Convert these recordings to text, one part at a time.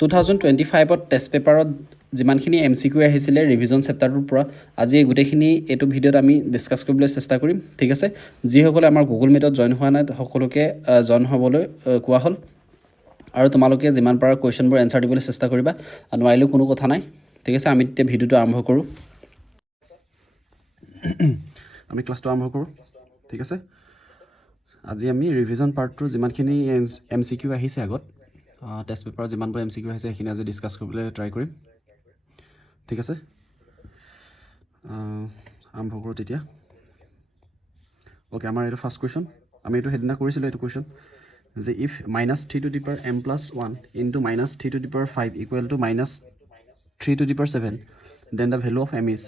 2025 test পেপাৰত যিমানখিনি MCQ আহিছিলে ৰিভিজন চেপ্টাৰটোৰ পৰা আজি এই গোটেইখিনি এইটো ভিডিঅ'ত আমি ডিছকাছ কৰিবলৈ চেষ্টা কৰিম ঠিক আছে যিসকলে আমাৰ গুগল মিটত জইন হোৱা নাই সকলোকে জইন হ'বলৈ কোৱা হ'ল আৰু তোমালোকে যিমান পাৰা কুৱেশ্যনবোৰ এনচাৰ দিবলৈ চেষ্টা কৰিবা নোৱাৰিলেও কোনো কথা নাই ঠিক আছে আমি তেতিয়া ভিডিঅ'টো আৰম্ভ কৰোঁ আমি ক্লাছটো আৰম্ভ কৰোঁ ঠিক আছে আজি আমি ৰিভিজন পাৰ্টটোৰ যিমানখিনি MCQ আহিছে আগত টেষ্ট পেপাৰত যিমানবোৰ MCQ আহিছে সেইখিনি আজি ডিছকাছ কৰিবলৈ ট্ৰাই কৰিম ঠিক আছে আৰম্ভ কৰোঁ তেতিয়া ওকে আমাৰ এইটো ফাৰ্ষ্ট কুৱেশ্যন আমি এইটো সেইদিনা কৰিছিলোঁ এইটো কুৱেশ্যন যে if -3 to the power m+1 into -3 to the power 5 equal to -3 to the power 7 then the value of m is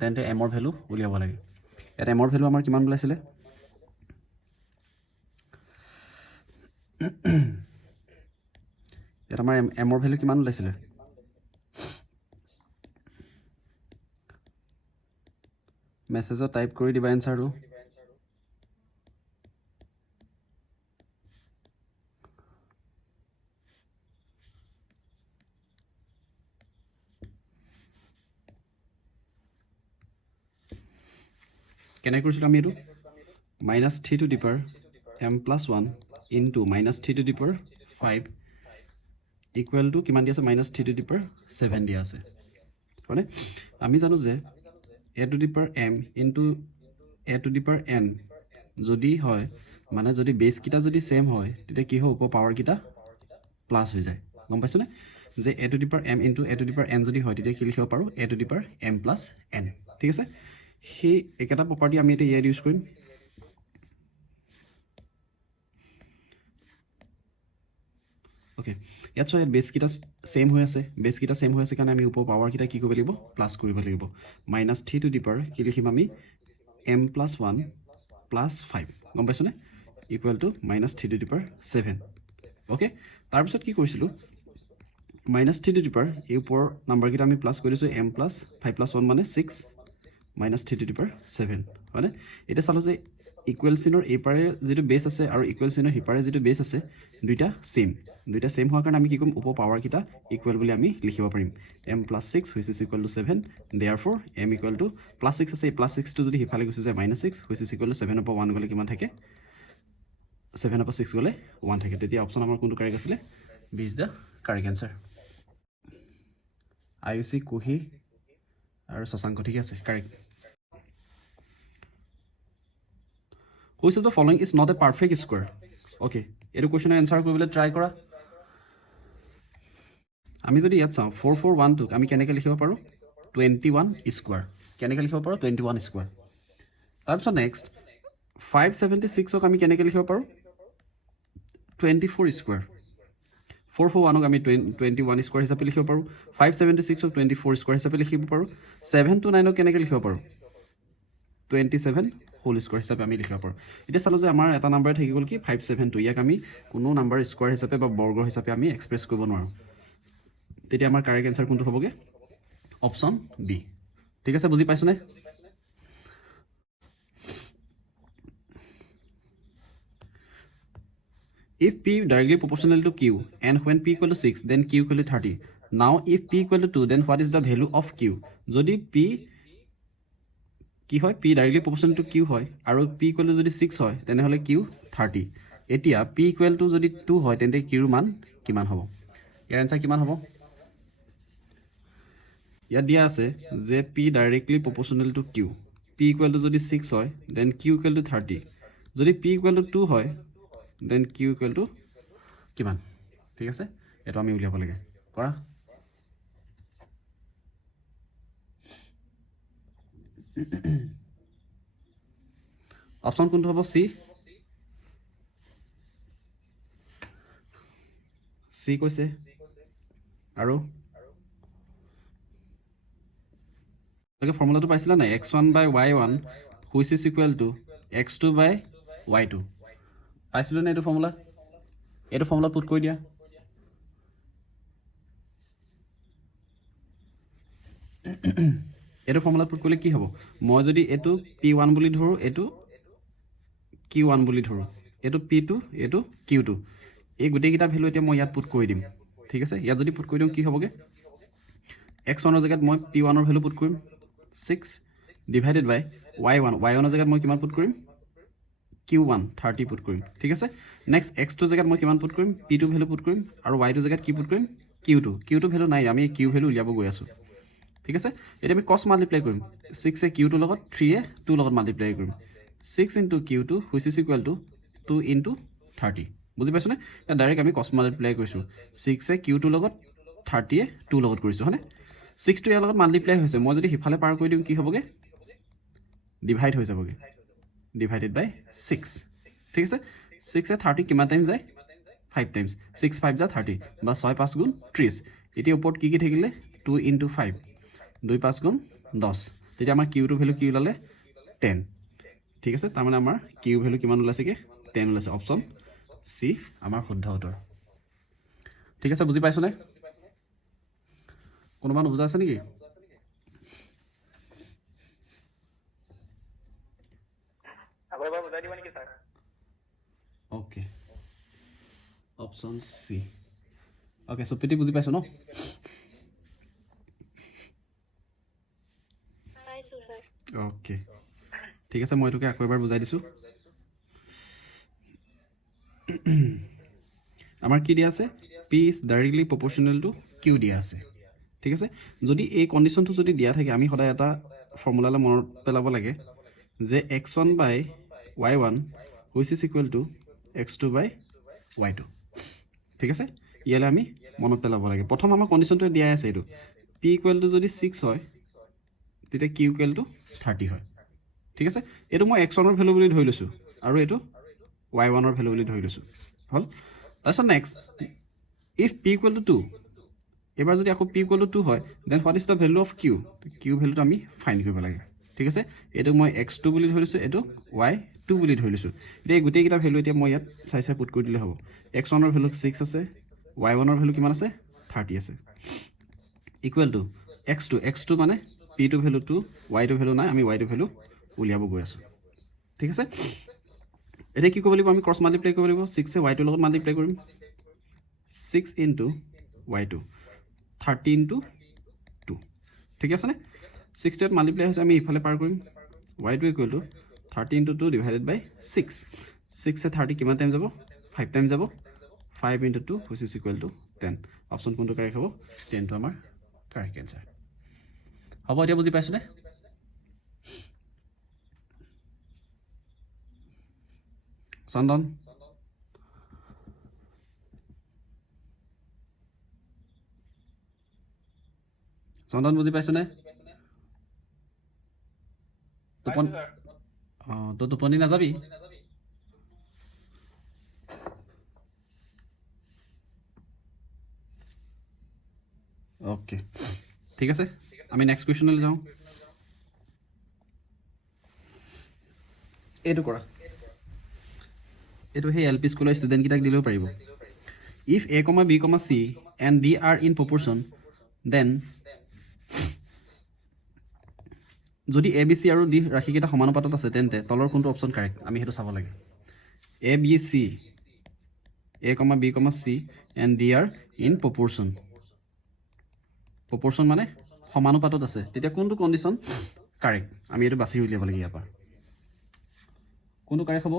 তেন্তে m ৰ ভ্যালু উলিয়াব লাগে ইয়াত m ৰ ভ্যালু আমাৰ কিমান ওলাইছিলে ইয়াত আমাৰ m ৰ ভ্যালু কিমান ওলাইছিলে মেছেজত টাইপ কৰি দিবা এনসাৰটো কেনে কৰিছিলো আমি এটো -3 to the power m+1 into -3 to the power 5 equal to কিমান দি আছে -3 to the power 7 দি আছে হয়নে আমি জানো যে a to the power m into a to the power n যদি হয় মানে যদি বেস কিটা যদি সেম হয় তেতিয়া কি হয় উপ পাৱাৰ কিটা প্লাস হৈ যায় গম পাইছনে যে a to the power m into a to the power n যদি হয় তেতিয়া কি লিখিব পাৰো a to the power m plus n ঠিক আছে হে একেটা প্ৰপাৰ্টি আমি এটা ইয়াত ইউজ কৰিম ওকে ইয়াত সো বেস কিটা সেম হৈ আছে কাৰণে আমি উপৰ পাৱাৰ কিটা কি কৰিব লাগিব প্লাস কৰিব লাগিব -3 to the power কি লিখিম আমি m+1 plus 5 গম পাইছনে equal to -3 to the power 7 okay তাৰ পিছত কি কৰিছিলো -3 to the power এই উপৰ নাম্বাৰ কিটা আমি প্লাস কৰিছো m plus 5 plus 1 মানে 6 -3 to the power 7 হয়নে এটা চালো যে ইকুৱেল চিনৰ এই পাৰে যেটো বেস আছে আৰু ইকুৱেল চিনৰ হি পাৰে যেটো বেস আছে দুইটা সেম হোৱাৰ কাৰণে আমি কি কৰিম উপৰ পাৱাৰ কিটা ইকুৱেল বুলি আমি লিখিব পাৰিম m plus 6 which is equal to 7 therefore m equal to plus 6 আছে plus 6 টো যদি হিফালে গুছি যায় -6 which is equal to 7 upon 1 গলে কিমান থাকে 7 upon 6 গলে 1 থাকে তেতিয়া অপচন আমাৰ কোনটো কাৰেক্ট আছিল B is the correct answer IUC কুহি আৰু শশাংক ঠিক আছে correct Which of the following is not a perfect square? Okay, এটো কোৱেশ্চনৰ আনসাৰ কৰিবলৈ ট্ৰাই কৰা আমি যদি ইয়াত চাও 4412 আমি কেনেকৈ লিখিব পাৰো 21 স্কয়াৰ কেনেকৈ লিখিব পাৰো 21 স্কয়াৰ তাৰপিছত নেক্সট 576 ক আমি কেনেকৈ লিখিব পাৰো 24 স্কয়াৰ 441 ক আমি 21 স্কয়াৰ হিচাপে লিখিব পাৰো 576 ক 24 স্কয়াৰ হিচাপে লিখিব পাৰো 729 ক কেনেকৈ লিখিব পাৰো 27 হোল স্কয়াৰ হিচাপে আমি লিখিব পাৰো এটা চালো যে আমাৰ এটা নাম্বাৰ থাকি গল কি 572 ইয়াক আমি কোনো নাম্বাৰ স্কয়াৰ হিচাপে বা বৰ্গ হিচাপে আমি এক্সপ্ৰেছ কৰিব নোৱাৰো তেতিয়া আমাৰ কাৰেক্ট আনসাৰ কোনটো হ'বগে অপচন বি ঠিক আছে বুজি পাইছনে If P directly proportional to Q and when P equal to 6 then Q equal to 30 now if P equal to 2 then what is the value of Q যদি P কি হয় P directly proportional to Q হয় আৰু P equal to যদি 6 হয় তেনে হলে Q 30 এতিয়া P equal to যদি 2 হয় তেন্তে Q ৰ মান কিমান হ'ব ইয়াৰ আনসাৰ কিমান হ'ব ইয়াত দিয়া আছে যে P directly proportional to Q P equal to যদি 6 হয় then Q equal to 30 যদি P equal to 2 হয় then Q equal to কিমান ঠিক আছে এটা আমি উলিয়াব লাগে কৰা অপচন কোনটো হ'ব সি কৈছে আৰু তাকে ফৰ্মুলাটো পাইছিলা নাই x1 by y1 which is equal to x2 by y2 পাইছিলা নাই এইটো ফৰ্মুলা পুট কৰি দিয়া এইটো ফৰ্মুলা পুট কৰিলে কি হ'ব মই যদি এটো p1 বুলি ধৰো এটো q1 বুলি ধৰো এটো p2 এটো q2 এই গুটেই কিটা ভ্যালু এতিয়া মই ইয়াত পুট কৰি দিম ঠিক আছে ইয়াত যদি পুট কৰি দিওঁ কি হ'বগে x1 জেগাত মই p1 ৰ ভ্যালু পুট কৰিম 6 ডিভাইডেড বাই y1 y1 জেগাত মই কিমান পুট কৰিম q1 30 পুট কৰিম ঠিক আছে নেক্সট x2 জেগাত মই কিমান পুট কৰিম p2 ভ্যালু পুট কৰিম আৰু y2 জেগাত কি পুট কৰিম q2 ভ্যালু নাই আমি q ভ্যালু উলিয়াব গৈ আছো ঠিক আছে এটা আমি ক্ৰছ মাল্টিপ্লাই কৰিম 6 এ q2 লগত 3 এ 2 লগত মাল্টিপ্লাই কৰিম 6 into q2 which is equal to 2 into 30 বুজি পাইছনে ডাইৰেক্ট আমি ক্ৰছ মাল্টিপ্লাই কৰিছো 6 এ q2 লগত 30 এ 2 লগত কৰিছো হনে 6 টো ইয়াৰ লগত মাল্টিপ্লাই হৈছে মই যদি হিফালে পাৰ কৰি দিম কি হ'বগে ডিভাইড হৈ যাবগে divided by 6 ঠিক আছে 6 এ 30 কিমান টাইম যায় 5 টাইমস 6 5 যা 30 বা 6 5 গুণ 30 এতিয়া ওপৰত কি কি থাকিলে 2 into 5 2 5 গুণ 10 তেতিয়া আমাৰ q2 ভ্যালু কি ওলালে 10 ঠিক আছে তাৰ মানে আমাৰ q ভ্যালু কিমান ওলাইছেগে 10 ওলাইছে অপচন সি আমাৰ শুদ্ধ উত্তৰ ঠিক আছে বুজি পাইছনে কোনোবা বুজা আছে নেকি আগৰবাৰ বুজাই দিব নেকি sir okay option C okay so পিটি বুজি পাইছো ন পাইছো স্যাৰ ওকে ঠিক আছে মই এটোকে আকৌ এবাৰ বুজাই দিছো আমাৰ কি দিয়া আছে p is directly proportional to q দিয়া আছে ঠিক আছে যদি এই কন্ডিশনটো যদি দিয়া থাকে আমি সদায় এটা ফৰ্মুলালে মনত পেলাব লাগে যে x1 by y1 which is equal to x2 by y2 ঠিক আছে ইয়ালে আমি মনত পেলাব লাগে প্ৰথম আমাৰ কন্ডিশনটো দিয়া আছে এটো p equal to যদি 6 হয় তেতিয়া q equal to 30 হয় ঠিক আছে এটো মই x1 ৰ ভ্যালু বুলি ধৰি লৈছো আৰু এটো y1 ৰ ভ্যালু বুলি ধৰি লৈছো হল তাৰছত next if p equal to 2 এবাৰ যদি আকৌ p equal to 2 হয় then what is the value of q q ভ্যালুটো আমি ফাইন্ড কৰিব লাগে ঠিক আছে এটো মই x2 বুলি ধৰি লৈছো এটো y2 বুলি ধৰি লৈছো এতিয়া গোটেই কিটা ভ্যালু এতিয়া মই ইয়াত চাই পুট কৰি দিলে হ'ব x1 ৰ ভ্যালু 6 আছে y1 ৰ ভ্যালু কিমান আছে 30 আছে ইকুৱেল টু x2 মানে p2 ভ্যালু 2 y2 ভ্যালু নাই আমি y2 ভ্যালু উলিয়াব গৈ আছো ঠিক আছে এটা কি কৰিব লাগিব আমি ক্ৰছ মাল্টিপ্লাই কৰিব লাগিব 6 এ y2 লগত মাল্টিপ্লাই কৰিম 6 into y2 30 into 2 ঠিক আছে নে 6 টো মাল্টিপ্লাই হৈছে আমি ইফালে পাৰ কৰিম y2 equal to 30 into 2 divided by 6 6 এ 30 কিমান টাইম যাব 5 টাইম যাব 5 into 2 which is equal to 10 option কোনটো কাৰেক্ট হ'ব 10 টো আমাৰ কাৰেক্ট আনসাৰ হ'ব এতিয়া বুজি পাইছনে চন্দন চন্দন বুজি পাইছনে টোপনি তো টোপনি নাযাবি ওকে ঠিক আছে আমি নেক্সট কোৱেশ্চনলৈ যাওঁ এটো কৰা এটো হে এলপি স্কুলৰ ষ্টুডেন্ট কিটাক দিলেও পাৰিব if a, b, c and d are in proportion then যদি a b c আৰু d ৰাশি কিটা সমানুপাতত আছে তেন্তে তলৰ কোনটো অপচন কাৰেক্ট আমি হেতু চাব লাগে a b c c and d are in proportion মানে সমানুপাতত আছে তেতিয়া কোনটো কন্ডিশন কাৰেক্ট আমি এটো বাছি উলিয়াব লাগে ইয়াৰ পৰা কোনটো কাৰেক্ট হ'ব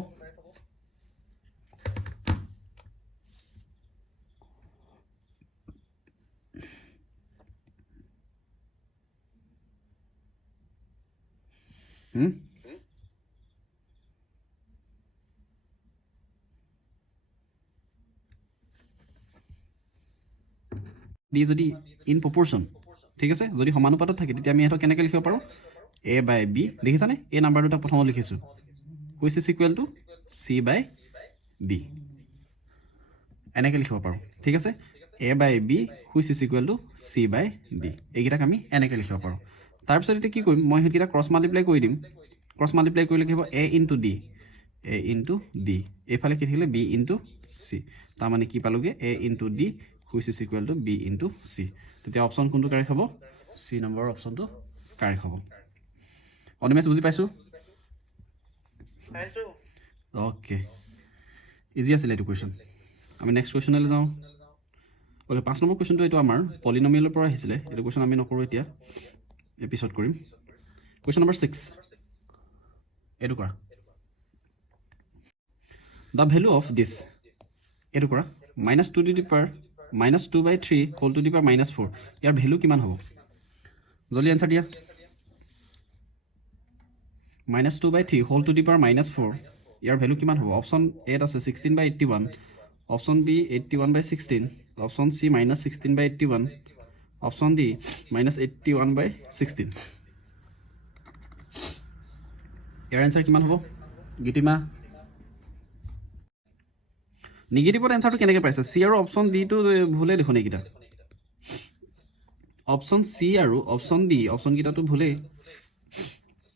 দি যদি ইন প্ৰপৰচন ঠিক আছে যদি সমানুপাতত থাকে তেতিয়া আমি এটো কেনেকৈ লিখিব পাৰো a by b দেখিছানে এই নাম্বাৰ দুটা প্ৰথমত লিখিছো which is equal to c by d এনেকৈ লিখিব পাৰো ঠিক আছে a by b which is equal to c by d এইকিটাক আমি এনেকৈ লিখিব পাৰো তাৰ পিছত এটা কি কৰিম মই হেকিটা ক্ৰছ মাল্টিপ্লাই কৰি দিম ক্ৰছ মাল্টিপ্লাই কৰিলে কি হ'ব a into d এইফালে কি থাকিলে b into c তাৰ মানে কি পালোগে a into d which is equal to b into c তেতিয়া অপচন কোনটো কাৰেক্ট হ'ব c নম্বৰ অপচনটো কাৰেক্ট হ'ব অনিমেশ বুজি পাইছো পাইছো ওকে ইজি আছিল এটো কোৱেশ্চন আমি নেক্সট কোৱেশ্চনলৈ যাওঁ ওকে 5 নম্বৰ কুৱেশ্যনটো এইটো আমাৰ পলিনমিয়েলৰ পৰা আহিছিলে এইটো কুৱেশ্যন আমি নকৰোঁ এতিয়া এপিছড কৰিম কুৱেশ্যন নম্বৰ 6 এইটো কৰা দ্য ভেলু অফ দিছ এইটো কৰা -2 to the power -2/3 whole to the power -4 ইয়াৰ ভেলু কিমান হ'ব জলদি এনসাৰ দিয়া -2/3 হোল টু দি পাৱাৰ -4 ইয়াৰ ভেলু কিমান হ'ব অপশ্যন এত আছে 16/81 option B 81/16 option C -16/81 option D -81/16 ইয়াৰ এনসাৰ কিমান হ'ব গীতিমা নিগেটিভত এনসাৰটো কেনেকৈ পাইছে চি আৰু অপশ্যন ডিটো ভুলেই দেখোন এইকেইটা অপশ্যন চি আৰু অপশ্যন ডি অপশ্যনকেইটাতো ভুলেই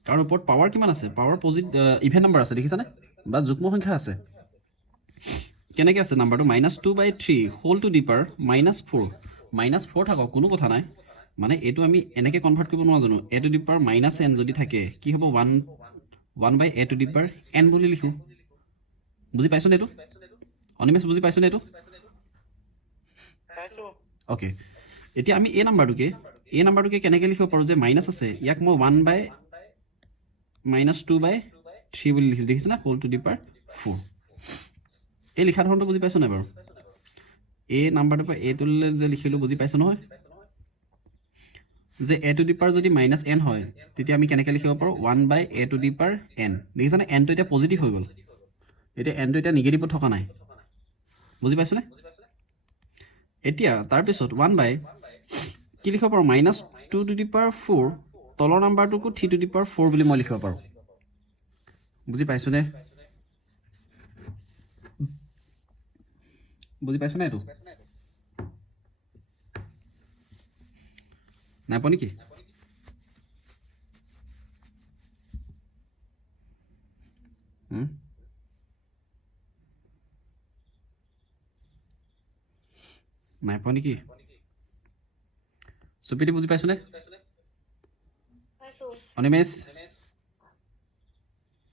কাৰণ ওপৰত পাৱাৰ কিমান আছে পাৱাৰ ইভেন নাম্বাৰ আছে দেখিছানে বা যুগ্ম সংখ্যা আছে কেনেকৈ আছে নাম্বাৰটো -2/3 হোল টু দি পাৱাৰ -4 -4 থাকক কোনো কথা নাই মানে এইটো আমি এনেকৈ কনভাৰ্ট কৰিব নোৱাৰো জানো a two the power -n যদি থাকে কি হ'ব 1/a two the power n বুলি লিখোঁ বুজি পাইছোনে এইটো অনিমেশ বুজি পাইছোনে এইটো পাইছো অ'কে এতিয়া আমি এই নাম্বাৰটোকে কেনেকৈ লিখিব পাৰোঁ যে মাইনাছ আছে ইয়াক মই 1/-2/3 বুলি লিখিছোঁ দেখিছেনে হোল টু দি পাৱাৰ 4 এই লিখা ধৰণটো বুজি পাইছো নাই বাৰু এই নাম্বাৰটোৰ পৰা এইটোলৈ যে লিখিলোঁ বুজি পাইছো নহয় যে a টু দি পাৱাৰ যদি -n হয় তেতিয়া আমি কেনেকৈ লিখিব পাৰোঁ 1/a two the power n দেখিছানে nটো এতিয়া পজিটিভ হৈ গ'ল এতিয়া nটো এতিয়া নিগেটিভত থকা নাই বুজি পাইছোনে এতিয়া তাৰপিছত 1/ কি লিখিব পাৰোঁ -2 টু দি পাৱাৰ 4 তলৰ নাম্বাৰটোকো 3 টু দি পাৱাৰ 4 বুলি মই লিখিব পাৰোঁ বুজি পাইছোনে এইটো নাই পোৱা নেকি নাই পোৱা নেকি সুপ্ৰীতি বুজি পাইছোনে অনিমেশ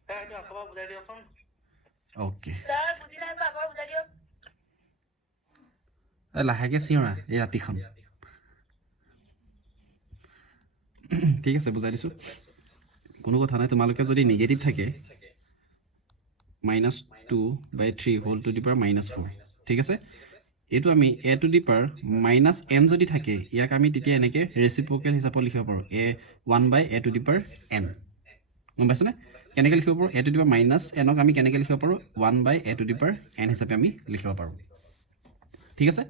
এইটো আকৌ বুজাই দিয়কচোন অ'কে ছাৰ বুজি নাই পোৱা আকৌ বুজাই দিয়ক লাহেকৈ চিঞৰা এই ৰাতিখন ঠিক আছে বুজাই দিছোঁ কোনো কথা নাই তোমালোকে যদি নিগেটিভ থাকে -2/3 হোল টু দি পাৱাৰ -4 ঠিক আছে এইটো আমি a two the power -n যদি থাকে ইয়াক আমি তেতিয়া এনেকৈ ৰেচিপ্ৰকেল হিচাপত লিখিব পাৰোঁ 1/a two the power n গম পাইছনে কেনেকৈ লিখিব পাৰোঁ a টু দি পাৱাৰ -nক আমি কেনেকৈ লিখিব পাৰোঁ 1/a two the power n হিচাপে আমি লিখিব পাৰোঁ ঠিক আছে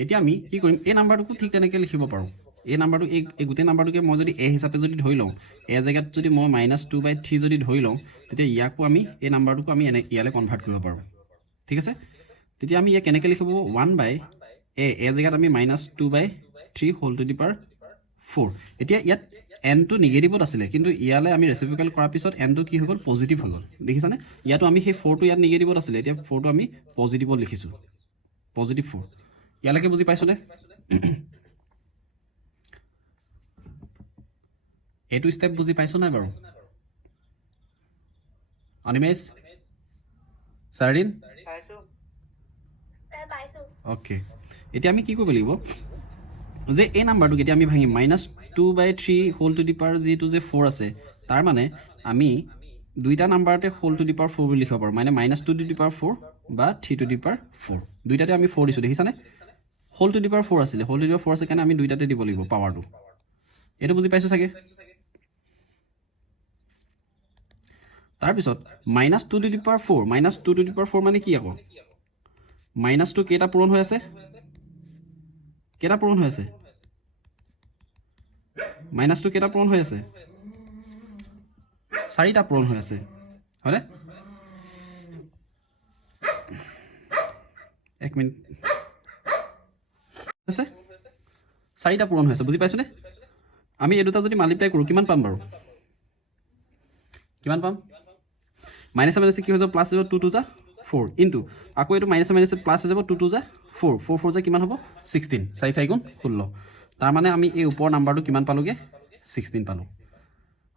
এতিয়া আমি কি কৰিম এই নাম্বাৰটোকো ঠিক তেনেকৈ লিখিব পাৰোঁ এই নাম্বাৰটো এই গোটেই নাম্বাৰটোকে মই যদি a হিচাপে যদি ধৰি লওঁ a জেগাত যদি মই -2/3 যদি ধৰি লওঁ তেতিয়া ইয়াকো আমি এই নাম্বাৰটোকো আমি ইয়ালৈ কনভাৰ্ট কৰিব পাৰোঁ ঠিক আছে তেতিয়া আমি ইয়াক কেনেকৈ লিখিব 1/a জেগাত আমি -2/3 হোল টু দি পাৱাৰ 4 এতিয়া ইয়াত nটো নিগেটিভত আছিলে কিন্তু ইয়ালৈ আমি ৰেচিপ্ৰকেল কৰাৰ পিছত nটো কি হৈ গ'ল পজিটিভ হৈ গ'ল দেখিছানে ইয়াতো আমি সেই 4টো ইয়াত নিগেটিভত আছিলে এতিয়া 4টো আমি পজিটিভত লিখিছোঁ পজিটিভ 4 ইয়ালৈকে বুজি পাইছোনে এইটো ষ্টেপ বুজি পাইছো নাই বাৰু অনিমেশ চাৰিন পাইছো অ'কে এতিয়া আমি কি কৰিব লাগিব যে এই নাম্বাৰটোক এতিয়া আমি ভাঙিম -2/3 হোল টু দি পাৱাৰ যিটো যে 4 আছে তাৰ মানে আমি দুইটা নাম্বাৰতে হোল টু দি পাৱাৰ 4 বুলি লিখিব পাৰোঁ মানে -2 টু দি পাৱাৰ 4 বা 3 টু দি পাৱাৰ 4 দুইটাতে আমি 4 দিছোঁ দেখিছানে হোল টু দি পাৱাৰ 4 আছিলে হোল টু দি পাৱাৰ 4 আছে কাৰণে আমি দুইটাতে দিব লাগিব পাৱাৰটো এইটো বুজি পাইছোঁ চাগে তাৰপিছত -2 to the power 4 -2 to the power 4 মানে কি আকৌ -2 কেইটা পূৰণ হৈ আছে -2 কেইটা পূৰণ হৈ আছে 4টা পূৰণ হৈ আছে হয়নে এক মিনিট আছে 4টা পূৰণ হৈ আছে বুজি পাইছোনে আমি এই দুটা যদি মাল্টিপ্লাই কৰোঁ কিমান পাম বাৰু কিমান পাম -, কি হৈ যাব প্লাছ হৈ যাব 2 2 4 ইনটু আকৌ এইটো -, প্লাছ হৈ যাব 2 2 4 4 4 যে কিমান হ'ব 16 4 4 গুণ 16 তাৰ মানে আমি এই ওপৰৰ নাম্বাৰটো কিমান পালোগে 16 পালোঁ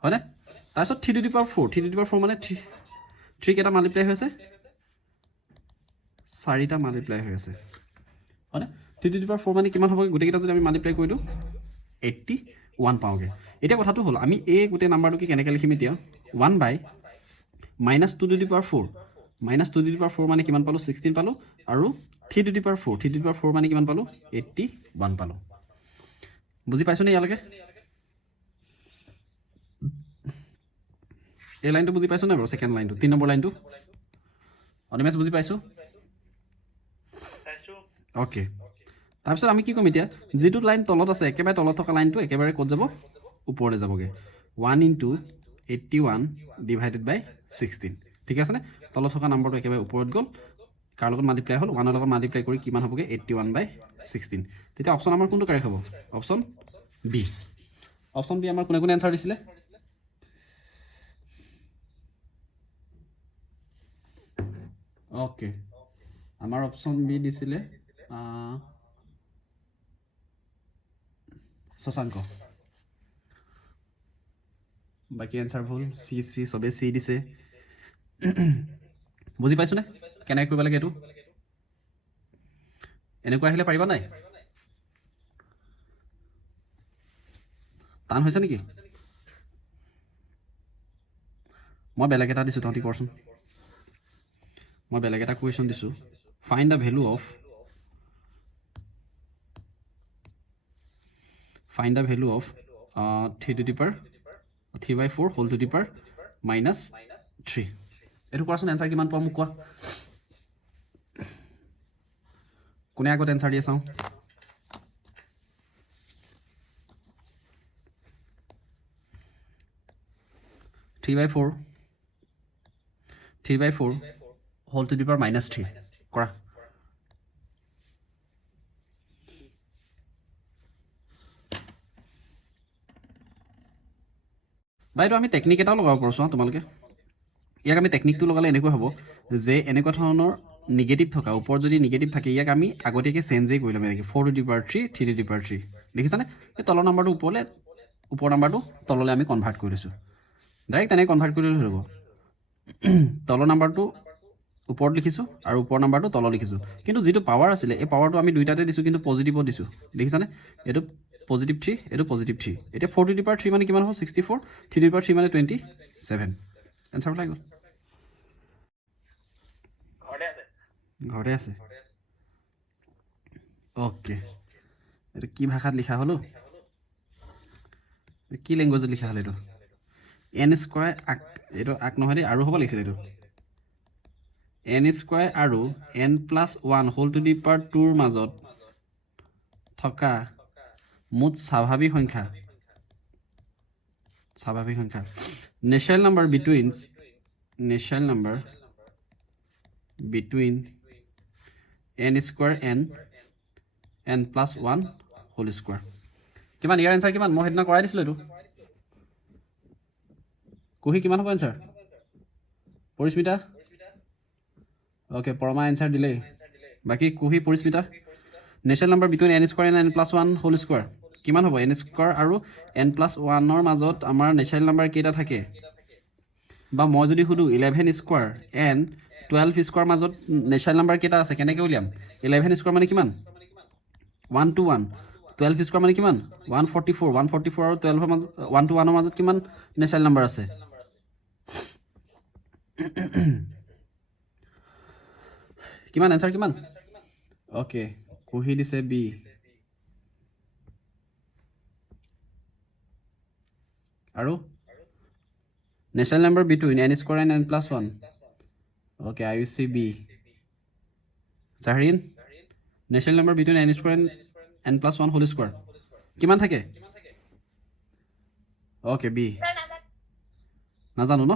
হয়নে তাৰপিছত 3 two the power 4 3 two the power 4 মানে 3 কেইটা মাল্টিপ্লাই হৈ আছে 4টা মাল্টিপ্লাই হৈ আছে হয়নে 3 to the power 4 মানে কিমান হ'বগৈ গোটেইকেইটা যদি আমি মাল্টিপ্লাই কৰি দিওঁ 81 পাওঁগৈ এতিয়া কথাটো হ'ল আমি এই গোটেই নাম্বাৰটোকে কেনেকৈ লিখিম এতিয়া 1 by minus 2 to the power 4 minus 2 to the power 4 মানে কিমান পালোঁ 16 পালোঁ আৰু 3 to the power 4 3 to the power 4 মানে কিমান পালোঁ 81 পালোঁ বুজি পাইছনে ইয়ালৈকে এই লাইনটো বুজি পাইছ নাই বাৰু সেকেন্ড লাইনটো 3 নম্বৰ লাইনটো অনিমেশ বুজি পাইছো পাইছো ওকে তাৰপিছত আমি কি ক'ম এতিয়া যেটো লাইন তলত আছে একেবাৰে তলত থকা লাইনটো একেবাৰে ক'ত যাব ওপৰলৈ যাবগে 1 into 81 divided by 16 ঠিক আছে নে তলত থকা নম্বৰটো একেবাৰে ওপৰত গ'ল কাৰ লগত মাল্টিপ্লাই হ'ল 1 ৰ লগত মাল্টিপ্লাই কৰি কিমান হ'বগে 81 by 16 তেতিয়া অপচন আমাৰ কোনটো কাৰেক্ট হ'ব অপচন বি আমাৰ কোনে কোনে আনসাৰ দিছিলে ওকে আমাৰ অপচন বি দিছিলে শশাংক বাকি আনসাৰ ভুল সি সবে সি দিছে বুজি পাইছো নে কেনেকৈ কৰিব লাগে এইটো এনেকৈ আহিলে পাৰিবা নাই টান হৈছে নেকি মই বেলেগ এটা দিছো তহঁতি কৰচোন মই বেলেগ এটা কুৱেশ্যন দিছো find the value of 3 to the power 3 by 4 whole to the power minus 3 এইটো কোৱাচোন এনসাৰ কিমান পাম মোক কোৱা কোনে আগত এনসাৰ দিয়ে চাওঁ 3 by 4 whole to the power minus 3 কৰা বাইদেউ আমি টেকনিক এটাও লগাব পাৰোঁ তোমালোকে ইয়াক আমি টেকনিকটো লগালে এনেকুৱা হ'ব যে এনেকুৱা ধৰণৰ নিগেটিভ থকা ওপৰত যদি নিগেটিভ থাকে ইয়াক আমি আগতীয়াকৈ চেঞ্জেই কৰি ল'ম এনেকৈ 4 to the power 3 3 to the power 3 দেখিছানে এই তলৰ নাম্বাৰটো ওপৰ নাম্বাৰটো তললৈ আমি কনভাৰ্ট কৰি লৈছোঁ ডাইৰেক্ট তেনেকৈ কনভাৰ্ট কৰি ল'লে হ'ব তলৰ নাম্বাৰটো ওপৰত লিখিছোঁ আৰু ওপৰ নাম্বাৰটো তলত লিখিছোঁ কিন্তু যিটো পাৱাৰ আছিলে এই পাৱাৰটো আমি দুইটাতে দিছোঁ কিন্তু পজিটিভত দিছোঁ দেখিছানে এইটো পজিটিভ 3 এইটো পজিটিভ 3 এতিয়া 4 to the power 3 মানে কিমান হ'ব 64 3 to the power 3 মানে 27 এনসাৰ ওলাই গ'ল ঘৰতে আছে ওকে এইটো কি ভাষাত লিখা হলো কি লেংগুৱেজত লিখা হ'ল এইটো এন স্কোৱাৰ এইটো আক নহয় দেই আৰু হ'ব লাগিছিল এইটো n স্কোৱাৰ আৰু n+1 whole to the power 2 ৰ মাজত থকা মুঠ স্বাভাৱিক সংখ্যা natural number between n square n+1 whole square কিমান ইয়াৰ এনসাৰ কিমান মই সেইদিনা কৰাই দিছিলোঁ এইটো কুহি কিমান হ'ব answer Parismita okay Parama answer দিলেই বাকি কুহি Parismita natural number between n square and n+1 whole square কিমান হ'ব n স্কোৱাৰ আৰু n+1 ৰ মাজত আমাৰ নেচাৰেল নাম্বাৰ কেইটা থাকে বা মই যদি সুধো 11 স্কোৱাৰ and 12 স্কোৱাৰ মাজত নেচাৰেল নাম্বাৰ কেইটা আছে কেনেকৈ উলিয়াম 11 স্কোৱাৰ মানে কিমান 1 to 1 12 স্কোৱাৰ মানে কিমান 144 আৰু 12 মাজত 1 to 1 ৰ মাজত কিমান নেচাৰেল নাম্বাৰ আছে কিমান এনসাৰ কিমান ওকে কুহি দিছে বি আৰু natural number between n square and n+1 okay আই ইউ সি বি জাহৰিন natural number between n square and n+1 whole square কিমান থাকে ওকে বি নাজানো ন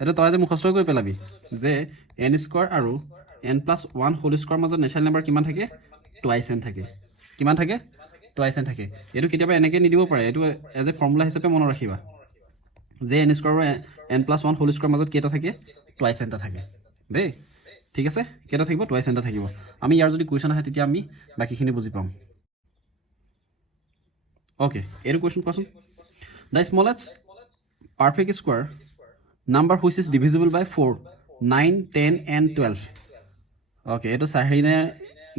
এটা তই যে মুখস্থ কৰি পেলাবি যে n স্কোৱাৰ আৰু n+1 হোল স্কোৱাৰ মাজত নেচাৰেল নাম্বাৰ কিমান থাকে টুৱাইছ n থাকে কিমান থাকে টুৱাইছ n থাকে এইটো কেতিয়াবা এনেকৈ নিদিব পাৰে এইটো এজ এ ফৰ্মুলা হিচাপে মনত ৰাখিবা যে n স্কোৱাৰ আৰু n+1 হোল স্কোৱাৰ মাজত কেইটা থাকে টুৱাইছ n থাকে দেই ঠিক আছে কেইটা থাকিব টুৱাইছ n থাকিব আমি ইয়াৰ যদি কুৱেশ্যন আহে তেতিয়া আমি বাকীখিনি বুজি পাম ওকে এইটো কুৱেশ্যন কোৱাচোন the smallest perfect square number which is divisible by 4 9 10 and 12 okay এইটো চাহিনে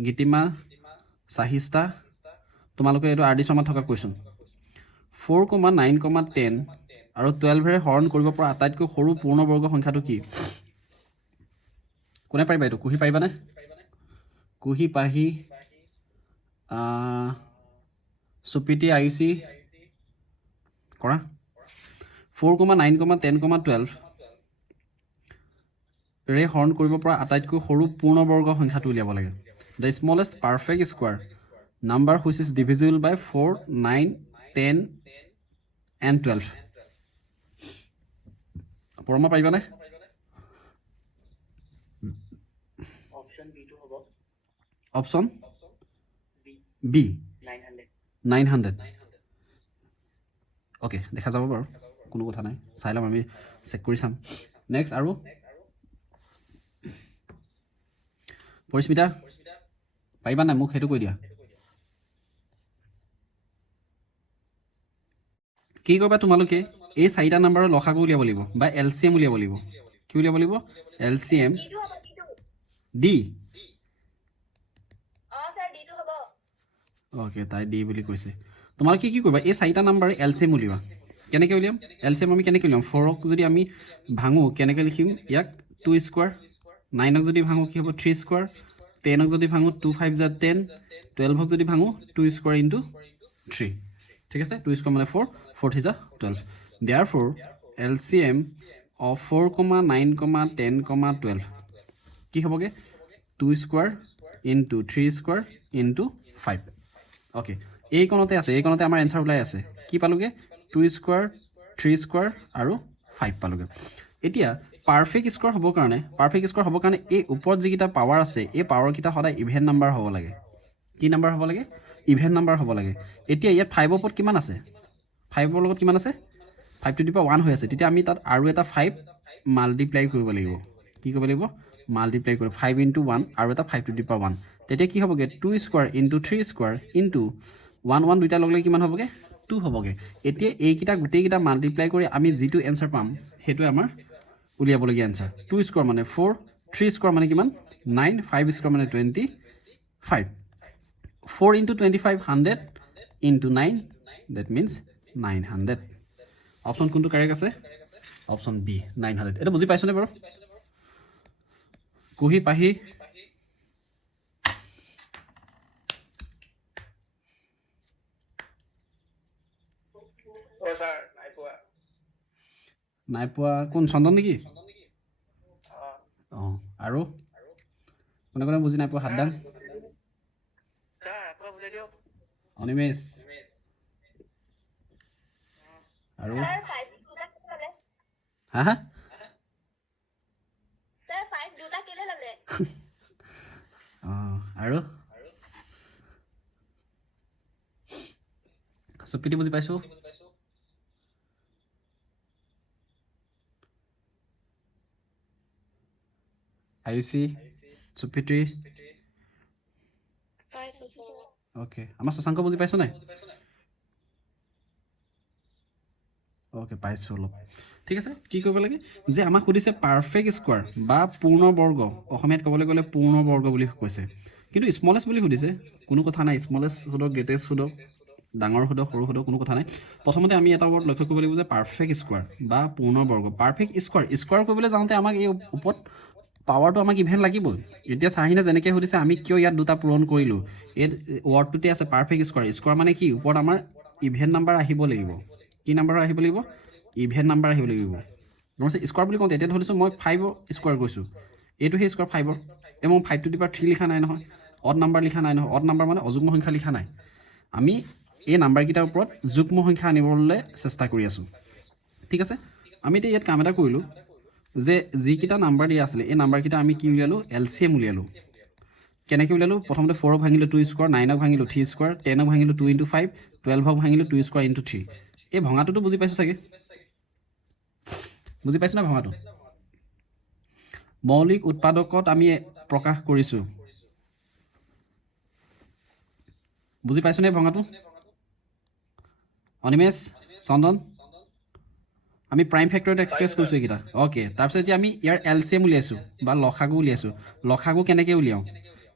গীতিমা সাহিষ্টা তোমালোকে এইটো আৰ ডি শৰ্মাত থকা কুৱেশ্যন 4,9,10 আৰু 12ৰে হৰণ কৰিব পৰা আটাইতকৈ সৰু পূৰ্ণবৰ্গ সংখ্যাটো কি কোনে পাৰিবা এইটো কুহি পাৰিবানে কুহি পাহি সুপ্ৰীতি আয়ুষী কৰা 4,9,10,12 ৰে হৰণ কৰিব পৰা আটাইতকৈ সৰু পূৰ্ণবৰ্গ সংখ্যাটো উলিয়াব লাগে the smallest perfect square number which is divisible by 4, 9, 10 and 12 Parama পাৰিবানে অপশ্যন বি টো হ'ব অপশ্যন বি বি 900 900 অ'কে দেখা যাব বাৰু কোনো কথা নাই চাই ল'ম আমি চেক কৰি চাম নেক্সট আৰু পৰিস্মিতা পাৰিবা নাই মোক সেইটো কৈ দিয়া কি কৰিবা তোমালোকে এই চাৰিটা নাম্বাৰৰ লসাগু উলিয়াব লাগিব বা এলচিএম উলিয়াব লাগিব কি উলিয়াব লাগিব এলচিএম ডি টো হ'ব ডি টো ডি স্যার ডি টো হ'ব অ'কে তাই ডি বুলি কৈছে তোমালোকে কি কৰিবা এই চাৰিটা নাম্বাৰ এলচিএম উলিয়াবা কেনেকৈ উলিয়াম এলচিএম আমি কেনেকৈ উলিয়াম 4ক যদি আমি ভাঙো কেনেকৈ লিখিম ইয়াক 2 স্কোৱাৰ 9ক যদি ভাঙো কি হ'ব 3 স্কোৱাৰ 10ক যদি ভাঙো 2 5 = 10 12ক যদি ভাঙো 2 স্কোৱাৰ ইনটু 3 ঠিক আছে 2 স্কোৱাৰ মানে 4 4 3 = 12 therefore LCM of 4,9,10,12 কি হ'বগে 2 square into 3 square into 5 okay এই কোণতে আছে এই কোণতে আমাৰ এনসাৰ ওলাই আছে কি পালোগে 2 স্কোৱাৰ 3 স্কোৱাৰ আৰু 5 পালোগে এতিয়া পাৰফেক্ট স্কোৱাৰ হ'বৰ কাৰণে এই ওপৰত যিকেইটা পাৱাৰ আছে এই পাৱাৰকেইটা সদায় ইভেন নাম্বাৰ হ'ব লাগে কি নাম্বাৰ হ'ব লাগে ইভেন নাম্বাৰ হ'ব লাগে এতিয়া ইয়াত 5ৰ ওপৰত কিমান আছে 5ৰ লগত কিমান আছে 5 to the power 1 হৈ আছে তেতিয়া আমি তাত আৰু এটা 5 মাল্টিপ্লাই কৰিব লাগিব কি কৰিব লাগিব মাল্টিপ্লাই কৰিব 5 into 1 আৰু এটা 5 to the power 1 তেতিয়া কি হ'বগে 2 স্কোৱাৰ ইনটু 3 স্কোৱাৰ ইনটু 1 1 দুইটা লগ লাগি কিমান হ'বগে 2 হ'বগে এতিয়া এইকেইটা গোটেইকেইটা মাল্টিপ্লাই কৰি আমি যিটো এনসাৰ পাম সেইটোৱে আমাৰ উলিয়াবলগীয়া এনসাৰ 2 স্কোৱাৰ মানে 4 3 স্কোৱাৰ মানে কিমান 9 5 স্কোৱাৰ মানে 25 4 into 25 100 into 9 that means 900 option কোনটো কাৰেক্ট আছে অপশ্যন বি 900 এটা বুজি পাইছনে বাৰু কুহি পাহি ও স্যাৰ নাই পোৱা নাই পোৱা কোন চন্দন নেকি অঁ আৰু কোনে কোনে বুজি নাই পোৱা হাত দাম স্যাৰ আকৌ বুজাই দিয়ক অনিমেষ আৰু স্যাৰ 5 দুটা কেলে লালে হা হা স্যাৰ 5 দুটা কেলে লালে অঁ আৰু সুপ্ৰীতি বুজি পাইছো আয়ুষী সুপ্ৰীতি অ'কে আমাৰ শশাংক বুজি পাইছো নাই অ'কে পাইছো অলপ ঠিক আছে কি কৰিব লাগে যে আমাক সুধিছে পাৰফেক্ট স্কোৱাৰ বা পূৰ্ণবৰ্গ অসমীয়াত ক'বলৈ গ'লে পূৰ্ণবৰ্গ বুলি কৈছে কিন্তু স্মলেষ্ট বুলি সুধিছে কোনো কথা নাই স্মলেষ্ট সোধক গ্ৰেটেষ্ট সোধক ডাঙৰ সোধক সৰু সোধক কোনো কথা নাই প্ৰথমতে আমি এটা ৱৰ্ড লক্ষ্য কৰিব লাগিব যে পাৰফেক্ট স্কোৱাৰ বা পূৰ্ণবৰ্গ পাৰফেক্ট স্কোৱাৰ কৰিবলৈ যাওঁতে আমাক এই ওপৰত পাৱাৰটো আমাক ইভেন লাগিবই এতিয়া চাহিনে যেনেকৈ সুধিছে আমি কিয় ইয়াত দুটা পূৰণ কৰিলোঁ এই ৱৰ্ডটোতে আছে পাৰফেক্ট স্কোৱাৰ মানে কি ওপৰত আমাৰ ইভেন নাম্বাৰ আহিব লাগিব কি নাম্বাৰ আহিব লাগিব ইভেন নাম্বাৰ আহিব লাগিব গমছে স্কোৱাৰ বুলি কওঁতে এতিয়া ধৰিছোঁ মই 5 স্কোৱাৰ কৈছোঁ এইটো সেই স্কোৱাৰ 5 এই মই 5 to the power 3 লিখা নাই নহয় অড নাম্বাৰ লিখা নাই নহয় অড নাম্বাৰ মানে অযুগ্ম সংখ্যা লিখা নাই আমি এই নাম্বাৰকেইটাৰ ওপৰত যুগ্ম সংখ্যা আনিবলৈ চেষ্টা কৰি আছোঁ ঠিক আছে আমি এতিয়া ইয়াত কাম এটা কৰিলোঁ যে যিকেইটা নাম্বাৰ দিয়া আছিলে এই নাম্বাৰকেইটা আমি কি উলিয়ালোঁ এলচিএম উলিয়ালোঁ কেনেকৈ উলিয়ালোঁ প্ৰথমতে 4ক ভাঙিলোঁ 2 স্কোৱাৰ 9ক ভাঙিলোঁ 3 স্কোৱাৰ 10ক ভাঙিলোঁ 2 into 5 12ক ভাঙিলোঁ 2 স্কোৱাৰ ইনটু 3 এই ভঙাটোতো বুজি পাইছোঁ চাগে বুজি পাইছোঁ না ভঙাটো মৌলিক উৎপাদকত আমি প্ৰকাশ কৰিছোঁ বুজি পাইছোনে ভঙাটো অনিমেষ চন্দন আমি প্ৰাইম ফেক্টৰত এক্সপ্ৰেছ কৰিছোঁ এইকেইটা অ'কে তাৰপিছত এতিয়া আমি ইয়াৰ এলচিএম উলিয়াইছোঁ বা লসাগু উলিয়াইছোঁ লসাগু কেনেকৈ উলিয়াওঁ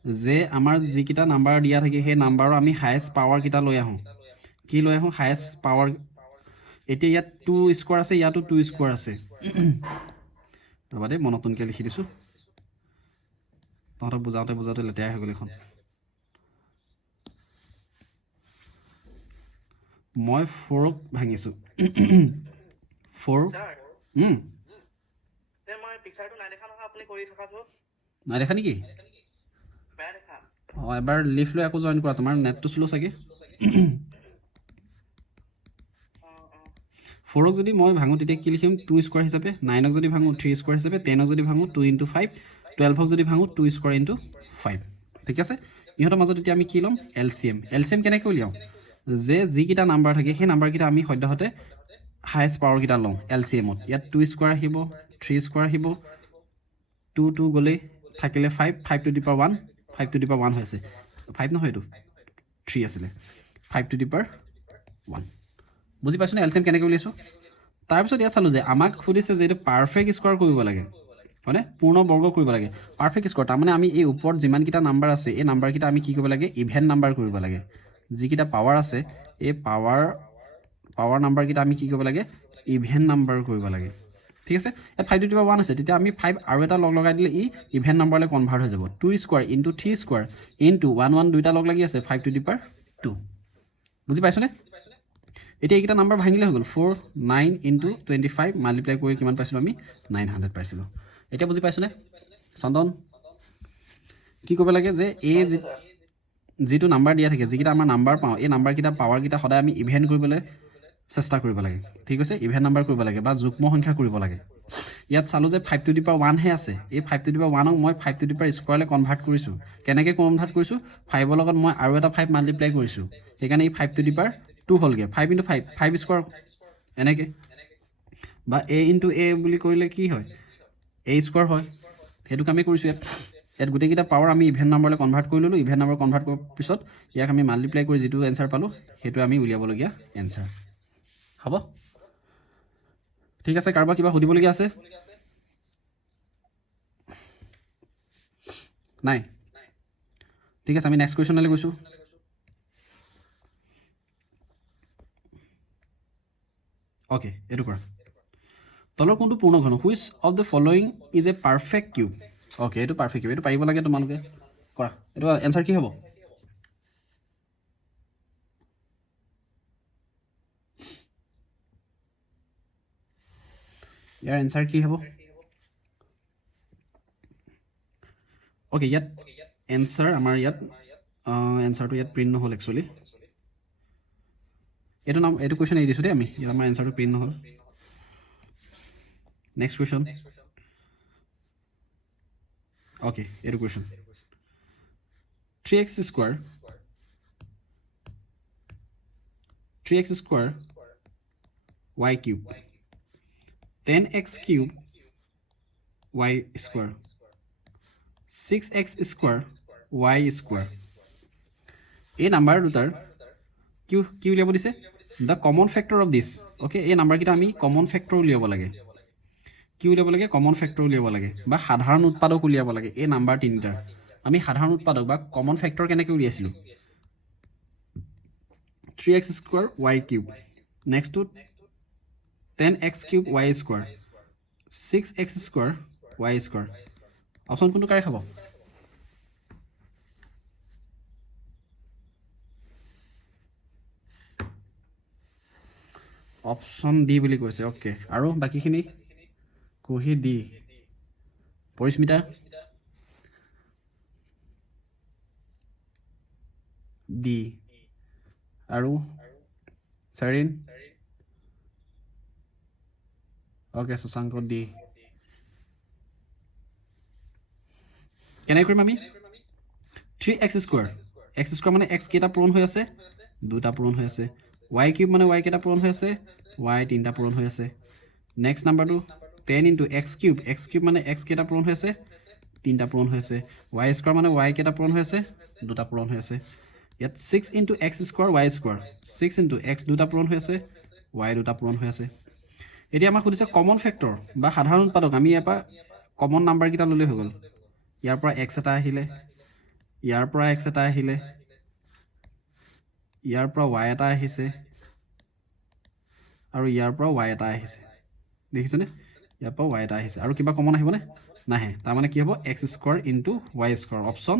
যে আমাৰ যিকেইটা নাম্বাৰ দিয়া থাকে সেই নাম্বাৰৰ আমি হায়েষ্ট পাৱাৰ কেইটা লৈ আহোঁ কি লৈ আহোঁ হায়েষ্ট পাৱাৰ এতিয়া ইয়াত 2 স্কোৱাৰ আছে ইয়াতো 2 স্কোৱাৰ আছে ৰ'বা দেই মই নতুনকৈ লিখি দিছোঁ তহঁতক বুজাওঁতে বুজাওঁতে লেতেৰাই হৈ গ'ল এখন মই 4ক ভাঙিছোঁ 4 ছাৰ মই পিকচাৰটো নাই দেখা নহয় আপুনি কৰি থকাটো নাই দেখা নেকি বেয়া দেখা অঁ এবাৰ লিফ লৈ আকৌ জইন কৰা তোমাৰ নেটটো শ্ল' চাগে 4ক যদি মই ভাঙোঁ তেতিয়া কি লিখিম 2 স্কোৱাৰ হিচাপে 9ক যদি ভাঙোঁ 3 স্কোৱাৰ হিচাপে 10ক যদি ভাঙোঁ 2 × 5 12ক যদি ভাঙোঁ 2 স্কোৱাৰ × 5 ঠিক আছে ইহঁতৰ মাজত এতিয়া আমি কি ল'ম এলচিএম কেনেকৈ উলিয়াওঁ যে যিকেইটা নাম্বাৰ থাকে সেই নাম্বাৰকেইটা আমি সদ্যহতে হায়েষ্ট পাৱাৰকেইটা লওঁ এলচিএমত ইয়াত 2 স্কোৱাৰ আহিব 3 স্কোৱাৰ আহিব 2 গ'লেই থাকিলে 5 two the power 1 5 two the power 1 হৈছে 5 নহয় এইটো 3 আছিলে 5 টু দি পাৱাৰ 1 বুজি পাইছোঁ নে এলচিএম কেনেকৈ উলিয়াইছোঁ তাৰপিছত ইয়াত চালোঁ যে আমাক সুধিছে যে এইটো পাৰফেক্ট স্কোৱাৰ কৰিব লাগে হয়নে পূৰ্ণ বৰ্গ কৰিব লাগে পাৰফেক্ট স্কোৱাৰ তাৰমানে আমি এই ওপৰত যিমানকেইটা নাম্বাৰ আছে এই নাম্বাৰকেইটা আমি কি কৰিব লাগে ইভেন নাম্বাৰ কৰিব লাগে যিকেইটা পাৱাৰ আছে এই পাৱাৰ নাম্বাৰকেইটা আমি কি কৰিব লাগে ইভেন নাম্বাৰ কৰিব লাগে ঠিক আছে ইয়াত 5 টু দি পাৱাৰ 1 আছে তেতিয়া আমি 5 আৰু এটা লগ লগাই দিলে ই ইভেন নাম্বাৰলৈ কনভাৰ্ট হৈ যাব 2 স্কোৱাৰ × 3 স্কোৱাৰ × 1 দুইটা লগ লাগি আছে 5 টু দি পাৱাৰ 2 বুজি পাইছনে এতিয়া এইকেইটা নাম্বাৰ ভাঙিলে হৈ গ'ল 4 9 × 25 মাল্টিপ্লাই কৰি কিমান পাইছিলোঁ আমি 900 পাইছিলোঁ এতিয়া বুজি পাইছনে চন্দন কি কৰিব লাগে যে এই যিটো নাম্বাৰ দিয়া থাকে যিকেইটা আমাৰ নাম্বাৰ পাওঁ এই নাম্বাৰকেইটা পাৱাৰকেইটা সদায় আমি ইভেন কৰিবলৈ চেষ্টা কৰিব লাগে ঠিক আছে ইভেন নাম্বাৰ কৰিব লাগে বা যুগ্ম সংখ্যা কৰিব লাগে ইয়াত চালোঁ যে 5 টু দি পাৱাৰ 1 হে আছে এই 5 টু দি পাৱাৰ 1ক মই 5 টু দি পাৱাৰ স্কোৱাৰলৈ কনভাৰ্ট কৰিছোঁ কেনেকৈ কনভাৰ্ট কৰিছোঁ 5ৰ লগত মই আৰু এটা 5 মাল্টিপ্লাই কৰিছোঁ সেইকাৰণে এই 5 টু দি পাৱাৰ 2 হ'লগৈ 5 × 5 5 স্কোৱাৰ এনেকৈ বা a × a বুলি কৰিলে কি হয় a স্কোৱাৰ হয় সেইটো কামেই কৰিছোঁ ইয়াত গোটেইকেইটা পাৱাৰ আমি ইভেন নাম্বাৰলৈ কনভাৰ্ট কৰি ল'লোঁ ইভেন নাম্বাৰ কনভাৰ্ট কৰাৰ পিছত ইয়াক আমি মাল্টিপ্লাই কৰি যিটো এনচাৰ পালোঁ সেইটো আমি উলিয়াবলগীয়া এনচাৰ হ'ব ঠিক আছে কাৰোবাৰ কিবা সুধিবলগীয়া আছে নাই ঠিক আছে আমি নেক্সট কুৱেশ্যনলৈ গৈছোঁ অ'কে এইটো কৰা তলৰ কোনটো পূৰ্ণ ঘন which of the following is a perfect cube okay এইটো পাৰফেক্ট কিউব এইটো পাৰিব লাগে তোমালোকে কৰা এইটো এনচাৰ কি হ'ব ইয়াৰ এনচাৰ কি হ'ব অ'কে ইয়াত এনচাৰ আমাৰ ইয়াত এনচাৰটো ইয়াত প্ৰিণ্ট নহ'ল একচুৱেলি এইটো কুৱেশ্যন এৰি দিছোঁ দেই আমি ইয়াত আমাৰ এনচাৰটো প্ৰিণ্ট নহ'ল নেক্সট কুৱেশ্যন অ'কে এইটো question 3x square y cube 10x cube y square 6x square y square এই নাম্বাৰ দুটাৰ কি উলিয়াব দিছে the common factor of this okay এই নাম্বাৰকেইটা আমি কমন ফেক্টৰ উলিয়াব লাগে কি উলিয়াব লাগে কমন ফেক্টৰ উলিয়াব লাগে বা সাধাৰণ উৎপাদক উলিয়াব লাগে এই নাম্বাৰ তিনিটাৰ আমি সাধাৰণ উৎপাদক বা কমন ফেক্টৰ কেনেকৈ উলিয়াইছিলোঁ 3x স্কোৱাৰ y কিউব নেক্সটটো 10x cube y square 6x square y square option কোনটো কাৰেক্ট হ'ব অপশ্যন ডি বুলি কৈছে অ'কে আৰু বাকীখিনি কুহি ডি পৰিস্মিতা ডি আৰু চাৰিন অ'কে শশাংক ডি কেনেকৈ কৰিম আমি 3x স্কোৱাৰ মানে x কেইটা পূৰণ হৈ আছে দুটা পূৰণ হৈ আছে y কিউব মানে y কেইটা পূৰণ হৈ আছে y তিনিটা পূৰণ হৈ আছে নেক্সট নাম্বাৰটো 10 × x কিউব মানে x কেইটা পূৰণ হৈ আছে তিনিটা পূৰণ হৈ আছে y স্কোৱাৰ মানে y কেইটা পূৰণ হৈ আছে দুটা পূৰণ হৈ আছে ইয়াত 6 × x square y square 6 × x দুটা পূৰণ হৈ আছে y দুটা পূৰণ হৈ আছে এতিয়া আমাক সুধিছে কমন ফেক্টৰ বা সাধাৰণ উৎপাদক আমি ইয়াৰ পৰা কমন নাম্বাৰকেইটা ল'লেই হৈ গ'ল ইয়াৰ পৰা x এটা আহিলে ইয়াৰ পৰা x এটা আহিলে ইয়াৰ পৰা y এটা আহিছে আৰু ইয়াৰ পৰা y এটা আহিছে দেখিছনে ইয়াৰ পৰা y এটা আহিছে আৰু কিবা কমন আহিবনে নাহে তাৰ মানে কি হ'ব x square into y square option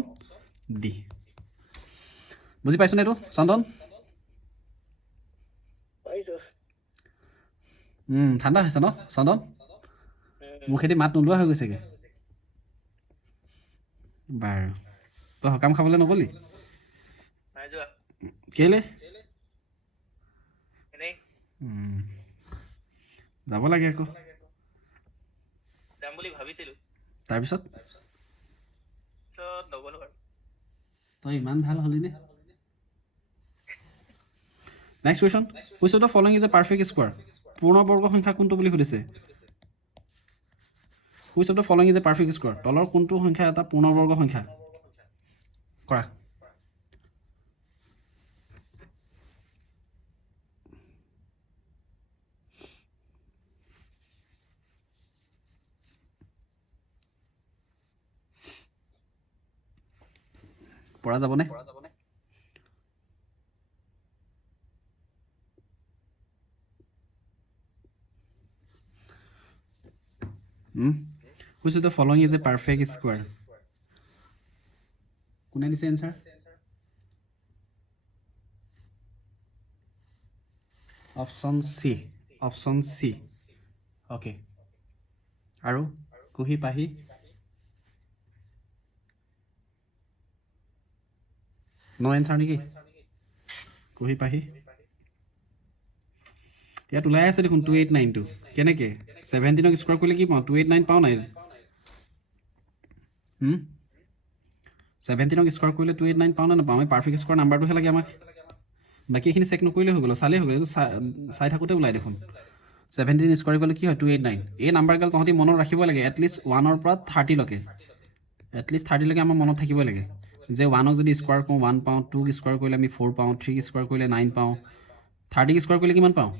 D বুজি পাইছনে এইটো চন্দন পাইছো ঠাণ্ডা হৈছে ন চন্দন মুখেদি মাত নোলোৱা হৈ গৈছেগে বাৰু তই সকাম খাবলৈ নগলি নাই যোৱা কেলে এনেই যাব লাগে আকৌ যাম বুলি ভাবিছিলো তাৰপিছত নগলো আৰু তই ইমান ভাল হলি নে next question which of the following is a perfect square পূৰ্ণবৰ্গ সংখ্যা কোনটো বুলি সুধিছে which of the following is a perfect square তলৰ কোনটো সংখ্যা এটা পূৰ্ণবৰ্গ সংখ্যা কৰা পৰা যাবনে Which of the following is a perfect square? কোনে দিছে answer? Option C. Option C. Okay. আৰু কুহি পাহি no answer নেকি কুহি পাহি ইয়াত ওলাই আছে দেখোন 2892 কেনেকে 17ক স্কয়াৰ কৰিলে কি পাওঁ 289 পাওঁ নাই 17ক স্কয়াৰ কৰিলে 289 পাওঁ না নাপাওঁ আমি পাৰফেক্ট স্কয়াৰ নাম্বাৰটোহে লাগে আমাক বাকি এখিনি চেক নকৰিলে হৈ গ'ল চালে হৈ গ'ল চাই থাকোতে ওলাই দেখোন 17 স্কয়াৰ কৰিলে কি হয় 289 এই নাম্বাৰগাল তহঁতি মনত ৰাখিব লাগে এটলিষ্ট 1 ৰ পৰা 30 লৈকে এটলিষ্ট 30 লৈকে আমাৰ মনত থাকিব লাগে যে 1ক যদি স্কয়াৰ কৰোঁ 1 পাওঁ 2ক স্কয়াৰ কৰিলে আমি 4 পাওঁ 3ক স্কয়াৰ কৰিলে 9 পাওঁ 30ক স্কয়াৰ কৰিলে কিমান পাওঁ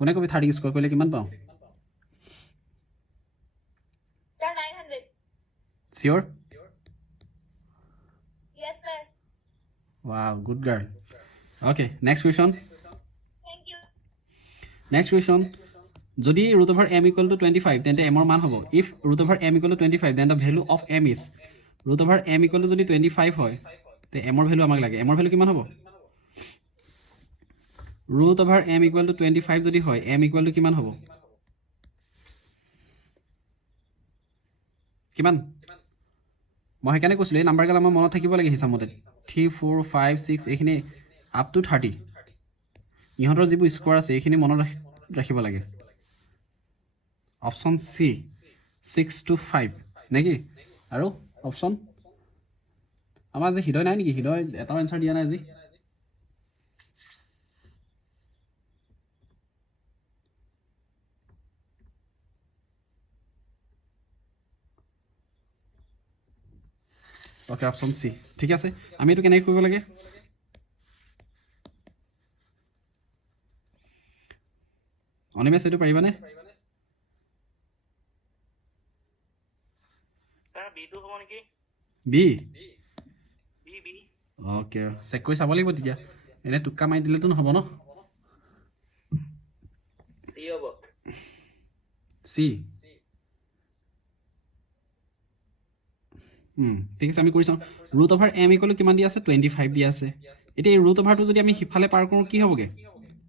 কোনে কবি 30ক স্কয়াৰ কৰিলে কিমান পাওঁ 900 Sure? yes sir Wow, good girl. Okay, next question. thank you Next question. যদি root over m equal to 25, তেন্তে m ৰ মান হ'ব. If root over m equal to 25, then the value of m is root over m equal to যদি 25 হয়, তে m ৰ value আমাক লাগে. m ৰ value কিমান হ'ব? Root over m equal to 25 যদি হয়, m equal to কিমান হ'ব? কিমান? মই সেইকাৰণে কৈছিলোঁ এই নাম্বাৰগাল আমাৰ মনত থাকিব লাগে হিচাপমতে 3 4 5 6 এইখিনি আপ টু 30 ইহঁতৰ যিবোৰ স্কোৱাৰ আছে এইখিনি মনত ৰাখিব লাগে অপচন সি 6 to 5 নেকি আৰু অপচন আমাৰ যে হৃদয় নাই নেকি হৃদয় এটাও এনসাৰ দিয়া নাই আজি ওকে অপচন সি ঠিক আছে আমি এটো কেনেকৈ কৰিব লাগে অনিমেশ এটো পাৰিবানে তাৰ বি2 হ'ব নেকি বি বি ওকে চেক কৰি চাব লাগিব তেতিয়া এনে টুক্কা মাৰি দিলেতো নহব ন চি হ'ব সি ঠিক আছে আমি কৰি চাওঁ root over m equal to কিমান দিয়া আছে 25 দিয়া আছে এতিয়া এই ৰুট অভাৰটো যদি আমি হিফালে পাৰ কৰোঁ কি হ'বগে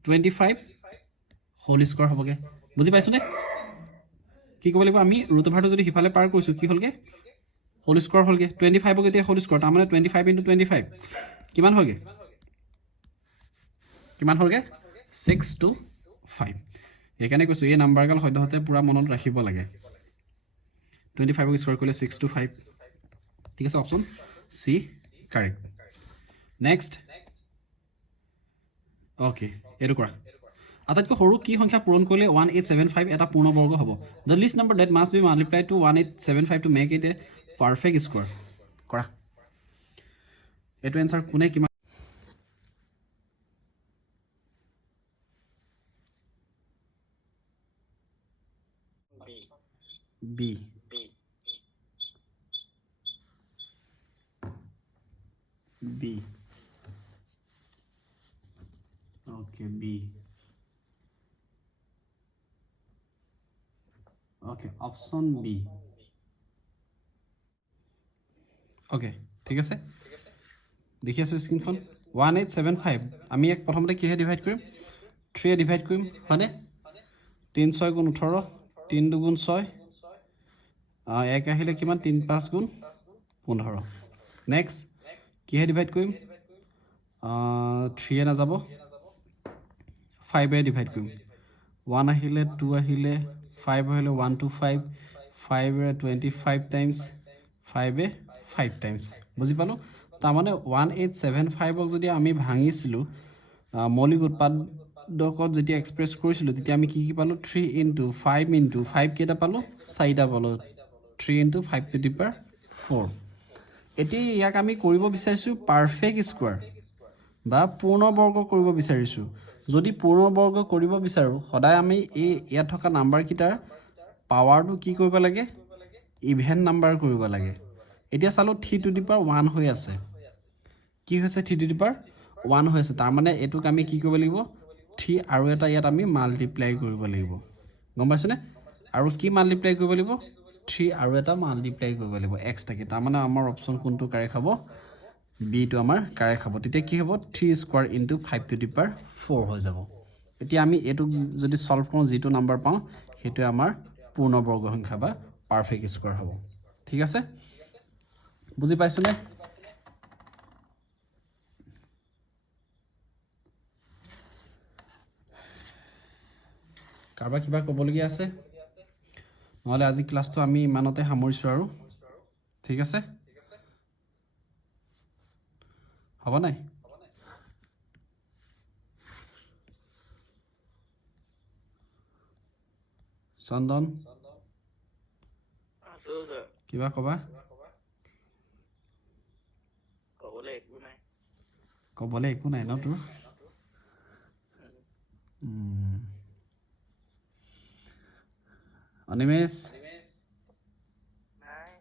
25 হোল স্কয়াৰ হ'বগে বুজি পাইছনে কি ক'ব লাগিব আমি ৰুট অভাৰটো যদি হিফালে পাৰ কৰিছো কি হ'লগে হোল স্কয়াৰ হ'লগে 25 ক এতিয়া হোল স্কয়াৰ তাৰ মানে 25 * 25 কিমান হ'লগে কিমান হ'লগে 6 to 5 এখানে কৈছো এই নাম্বাৰগাল সদ্যহতে পুৰা মনত ৰাখিব লাগে 25 ক স্কয়াৰ কৰিলে 6 to 5 ঠিক আছে option C correct next okay এটো কৰা আটাইতকৈ সৰু কি সংখ্যা পূৰণ কৰিলে 1875 এটা পূৰ্ণবৰ্গ হ'ব the least number that must be multiplied to 1875 to make it a perfect square কৰা এটো आंसर কোনে কিমান B B okay b okay option b okay ঠিক আছে দেখি আছো স্ক্ৰিনখন 1875 আমি এক প্ৰথমতে কিহে ডিভাইড কৰিম 3 এ ডিভাইড কৰিম হয়নে 3 6 গুণ 18 3 2 গুণ 6 এক আহিলে কিমান 3 5 গুণ 15 নেক্সট কিহে ডিভাইড কৰিম 3 এ না যাব 5 এ ডিভাইড কৰিম 1 আহিলে 2 আহিলে 5 আহিলে 1 2 5 5 এ 25 টাইমছ 5 এ 5 টাইমছ বুজি পালো তাৰ মানে 1875 ক যদি আমি ভাঙিছিলো মৌলিক উৎপাদকত যেতিয়া এক্সপ্ৰেছ কৰিছিলো তেতিয়া আমি কি কি পালো 3 * 5 * 5 কেটা পালো 4টা পালো 3 * 5 টু দি পাৱাৰ 4 এতিয়া ইয়াক আমি কৰিব বিচাৰিছো পাৰফেক্ট স্কোৱাৰ বা পূৰ্ণবৰ্গ কৰিব বিচাৰিছো যদি পূৰ্ণবৰ্গ কৰিব বিচাৰো সদায় আমি এই ইয়াত থকা নাম্বাৰ কিটাৰ পাৱাৰটো কি কৰিব লাগে ইভেন নাম্বাৰ কৰিব লাগে এতিয়া চালো 3 টু দি পাৱাৰ 1 হৈ আছে কি হৈছে 3 টু দি পাৱাৰ 1 হৈ আছে তাৰ মানে এটোক আমি কি কৰিব লাগিব 3 আৰু এটা ইয়াত আমি মাল্টিপ্লাই কৰিব লাগিব গম পাইছনে আৰু কি মাল্টিপ্লাই কৰিব লাগিব 3 আৰু এটা মাল্টিপ্লাই কৰিব লাগিব x থাকে তাৰ মানে আমাৰ অপচন কোনটো কাৰেক্ট হ'ব বি টো আমাৰ কাৰেক্ট হ'ব তেতিয়া কি হ'ব 3 স্কয়াৰ * 5 টু দি পাৱাৰ 4 হৈ যাব এতিয়া আমি এটোক যদি সলভ কৰোঁ যেটো নাম্বাৰ পাওঁ হেতু আমাৰ পূৰ্ণবৰ্গ সংখ্যা বা পাৰফেক্ট স্কয়াৰ হ'ব ঠিক আছে বুজি পাইছনে কাৰবা কিবা ক'বলগীয়া আছে নহলে আজি ক্লাছটো আমি ইমানতে সামৰিছো আৰু ঠিক আছে হ'ব নাই চন্দন আছো স্যার কিবা কবা কবলে একো নাই ক'বলে একো নাই ন তোৰ অনিমেষ নাই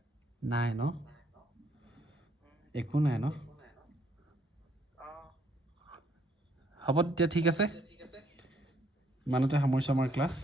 নাই ন একো নাই ন হ'ব তেতিয়া ঠিক আছে ইমানতে সামৰিছো আমাৰ ক্লাছ